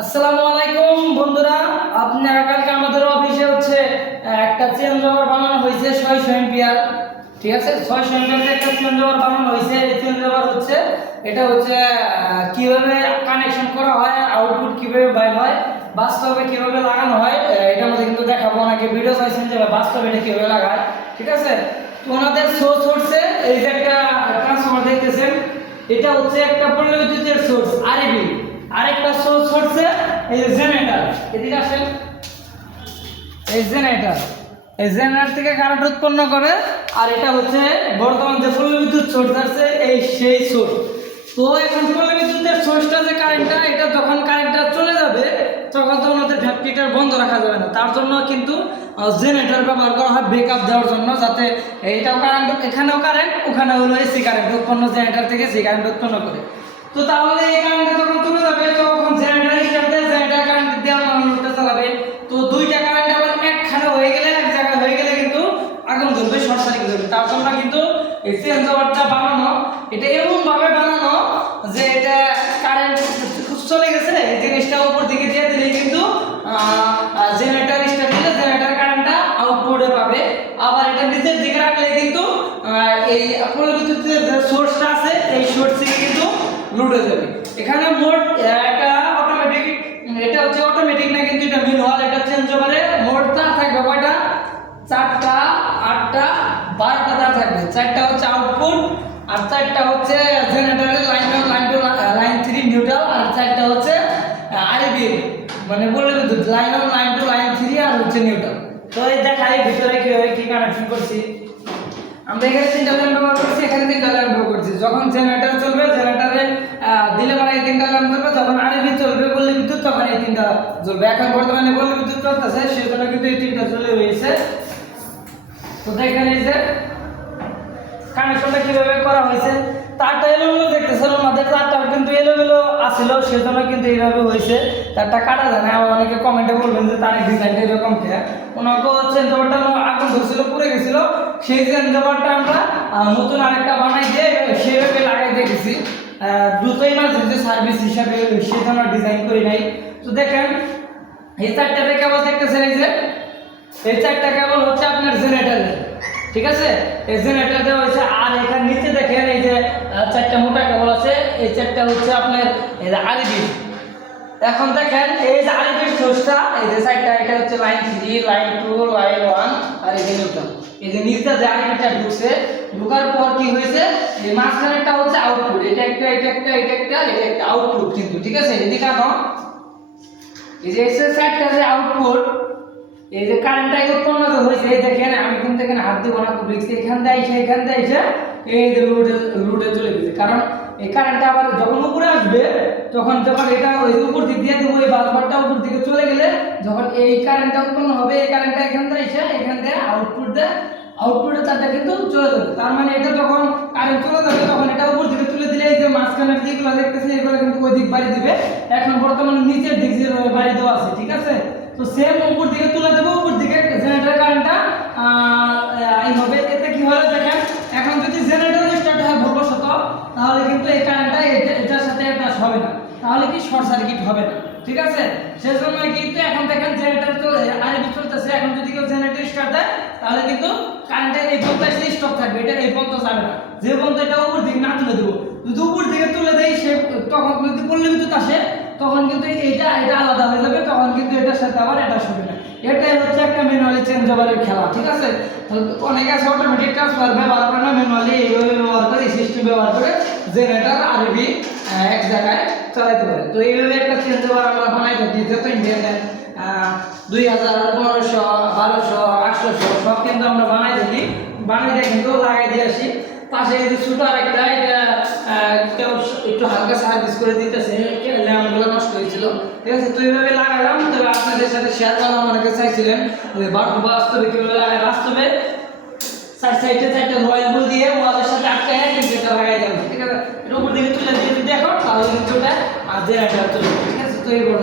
আসসালামু আলাইকুম বন্ধুরা, আপনারা কালকে আমাদের অফিসে হচ্ছে একটা চেঞ্জ ওভার বানানো হয়েছে 600 এম্পিয়ার। ঠিক আছে, 600 এম্পিয়ার একটা চেঞ্জ ওভার বানানো হয়েছে। এই চেঞ্জ ওভার হচ্ছে এটা হচ্ছে কিভাবে কানেকশন করা হয়, আউটপুট কিভাবে বাইর হয়, বাস্তবে কিভাবে লাগানো হয়, এটা আমাদের কিন্তু দেখাবো। অনেকে ভিডিও চাইছেন যে বাস্তবে এটা কিভাবে লাগায়। ঠিক আছে, তো ওনাদের সোর্স হচ্ছে এই যে একটা ট্রান্সফরমার দেখতেছেন, এটা হচ্ছে একটা পল্লী বিদ্যুতের সোর্স আরবি। আরেকটা সোর্স হচ্ছে এই যে জেনারেটর। এদিকে আসেন, এই জেনারেটর, এই জেনারেটর থেকে কারেন্ট উৎপন্ন করে। আর এটা হচ্ছে বর্তমান যে পল্লী বিদ্যুৎ সোর্স আছে, এই সেই সোর্স। তো এখন পল্লী বিদ্যুতের সোর্সটা যে কারেন্টটা, এটা যখন কারেন্টটা চলে যাবে তখন তো আমাদের ফ্যাক্টরিটা বন্ধ রাখা যাবে না। তার জন্য কিন্তু জেনারেটর ব্যবহার করা হয় ব্যাকআপ দেওয়ার জন্য, যাতে এইটাও কারেন্ট, এখানেও কারেন্ট, ওখানে হলো এসি কারেন্ট উৎপন্ন, জেনারেটর থেকে সি কারেন্ট উৎপন্ন করে। তো তাহলে এই কারেন্টটা যখন চলে যাবে তখন জেনারেটর হিসাবে জেনারেটর কারেন্ট দেওয়ার লোডটা চালাবে। তো দুইটা কারেন্ট আবার একখানে হয়ে গেলে, এক জায়গায় হয়ে গেলে কিন্তু আগুন জ্বলবে, শর্ট সার্কিট হবে। তার জন্য কিন্তু এই চেঞ্জ ওভারটা বানানো, এটা এমন ভাবে বানানো যে এটা কারেন্ট চলে গেছে, এই জিনিসটা উপর দিকে দিয়ে দিলে কিন্তু জেনারেটর স্টার্ট দিলে জেনারেটর কারেন্টটা আউটপুটে পাবে। আবার এটা নিচের দিকে রাখলে কিন্তু এই পল্লী বিদ্যুতের যে সোর্সটা আছে, এই সোর্স থেকে কিন্তু লোড হয়ে যাবে। এখানে মোট একটা অটোমেটিক, এটা হচ্ছে অটোমেটিক না, কিন্তু এটা ম্যানুয়াল। এটা চেঞ্জ ওভারে মোট তার থাকবে কয়টা? 4টা, 8টা, 12টা তার থাকবে। 4টা হচ্ছে আউটপুট, আর 4টা হচ্ছে জেনারেটরের লাইন 1, লাইন 2, লাইন 3 নিউট্রাল, আর 4টা হচ্ছে আরবি মানে পল্লী বিদ্যুৎ লাইন 1, লাইন 2, লাইন 3 আর হচ্ছে নিউট্রাল। তো এই দেখাই ভিতরে কিভাবে কি কানেকশন করছি। আমরা এখানে 3টা লাইন ব্যবহার করছি, এখানে 3টা লাইন ব্যবহার করছি। যখন জেনারেটর চলবে, জেনারেটরে দিলে মানে এই 3টা লাইন চলবে। যখন আরবি চলবে পল্লী বিদ্যুৎ, তখন এই 3টা জ্বলবে। এখন বর্তমানে পল্লী বিদ্যুৎ চলতেছে, সেজন্য কিন্তু এই 3টা জ্বলে রয়েছে। তো দেখেন এই যে কানেকশনটা কিভাবে করা হয়েছে। তারটা এলোমেলো দেখতেছেন, আমাদের তারটা কিন্তু এলোমেলো আসছিল, সেজন্য কিন্তু এইভাবে হয়েছে। তারটা কাটা যায় না। আবার অনেকে কমেন্টে বলবেন যে তার ডিজাইনটা এরকম কে, ওনাকে চেঞ্জ ওভারটা আগুন ধরছিল, পুড়ে গেছিল, সেই চেঞ্জ ওভারটা আমরা নতুন আরেকটা বানাই দিয়ে সেভাবে লাগাই দেখেছি। দ্রুত ইমার্জেন্সি সার্ভিস হিসাবে সেজন্য ডিজাইন করি নাই। তো দেখেন এই 4টাতে কেবল দেখতেছেন, এই যে এই 4টা কেবল হচ্ছে আপনার জেনারেটরের। ঠিক আছে, এই জেনারেটর দেওয়া হয়েছে। আর এখানে নিচে দেখেন এই যে 4টা মোটা কেবল আছে, এই 4টা হচ্ছে আপনার এই যে আরবি। এখন দেখেন এই যে আরবির সোর্সটা, এই যে 4টা, এটা হচ্ছে লাইন 3, লাইন 2, লাইন 1 আর এই যে নিউট্রাল। এই যে নিচটা যে আরবিটা ঢুকছে, ঢোকার পর কি হয়েছে, এই মাঝখানেরটা হচ্ছে আউটপুট। এটা একটা, এটা একটা, এটা একটা, এটা একটা আউটপুট কিন্তু। ঠিক আছে, এদিকে আসো, এই যে 4টা যে আউটপুট, এই যে কারেন্টটা উৎপন্ন হয়েছে, এই দেখেন আমি কিন্তু এখানে হাত দিয়ে বানা করে দিচ্ছি। এখান দিয়ে এসে, এখান দিয়ে এসে এই যে লোডে চলে গেছে। কারণ এই কারেন্টটা আবার যখন উপরে আসবে, তখন এটা ওই উপর দিক দিয়ে দেবো, এই বাল্বটা উপর দিকে চলে গেলে যখন এই কারেন্টটা উৎপন্ন হবে, এই কারেন্টটা এখান দিয়ে এসে এখান দিয়ে আউটপুটে তারটা কিন্তু চলে যাবে। তার মানে এটা যখন কারেন্ট চলে যাবে, তখন এটা উপর দিকে তুলে দিলে এই যে মাঝখানের দিকগুলো দেখতেছে, এগুলো কিন্তু ওই দিক বাড়ি দিবে। এখন বর্তমানে নিচের দিক যে বাড়ি দেওয়া আছে। ঠিক আছে, তো সেম উপর দিকে তুলে দেবো, উপর দিকে জেনারেটর কারেন্টটা এই হবে। এতে কি হলো দেখেন, এখন যদি জেনারেটর স্টার্ট হয় ভুলবশত, তাহলে কিন্তু এই কারেন্টটা এটার সাথে অ্যাটাচ হবে না, তাহলে কি শর্ট সার্কিট হবে না। ঠিক আছে, সেজন্য কিন্তু এখন দেখেন জেনারেটর তো আরবি চলতেছে। এখন যদি কেউ জেনারেটর স্টার্ট দেয়, তাহলে কিন্তু কারেন্টের এই পর্যন্ত স্টপ থাকবে, এটা এই পর্যন্ত যাবে না। যে পর্যন্ত এটা উপর দিকে না তুলে দেবো, যদি উপর দিকে তুলে দেয় সে, তখন যদি পল্লী বিদ্যুৎ আসে, তখন কিন্তু এটা আলাদা হয়ে যাবে, তখন কিন্তু এটার সাথে আবার অ্যাটাচ হবে না। এটাই হচ্ছে একটা ম্যানুয়ালি চেঞ্জ ওভারের খেলা। ঠিক আছে, অনেকে আছে অটোমেটিক ট্রান্সফার ব্যবহার করে না, ম্যানুয়ালি এইভাবে ব্যবহার করে, এই সিস্টেম ব্যবহার করে জেনারেটর আরবি এক জায়গায় চালাতে পারে। তো এইভাবে একটা চেঞ্জ ওভার আমরা বানাই থাকি। যত ইন্ডিয়ান 2000, 1500, 1200, 1800 সব কিন্তু আমরা বানাই থাকি। বানিয়ে কিন্তু লাগাই দিয়ে আসি। পাশে এই যে ছোট আরেকটা, এটা কেউ একটু হালকা সার্ভিস করে দিতেছে, ল্যাম্পগুলো নষ্ট হয়েছিল। ঠিক আছে, তো এইভাবে লাগালাম। তবে আপনাদের সাথে শেয়ার করলাম, অনেকে চাইছিলেন বাস্তবে কীভাবে লাগাই। বাস্তবে সাইডে 4টা রয়্যাল ব্লু দিয়ে ওয়ালের সাথে আটকায় কিন্তু এটা লাগাই দেবো। ঠিক আছে, এর উপর দিকে তুলে দিয়ে দেখো, তাহলে কিন্তু এটা জেনারেটর চলবে। ঠিক আছে, তো এই বড়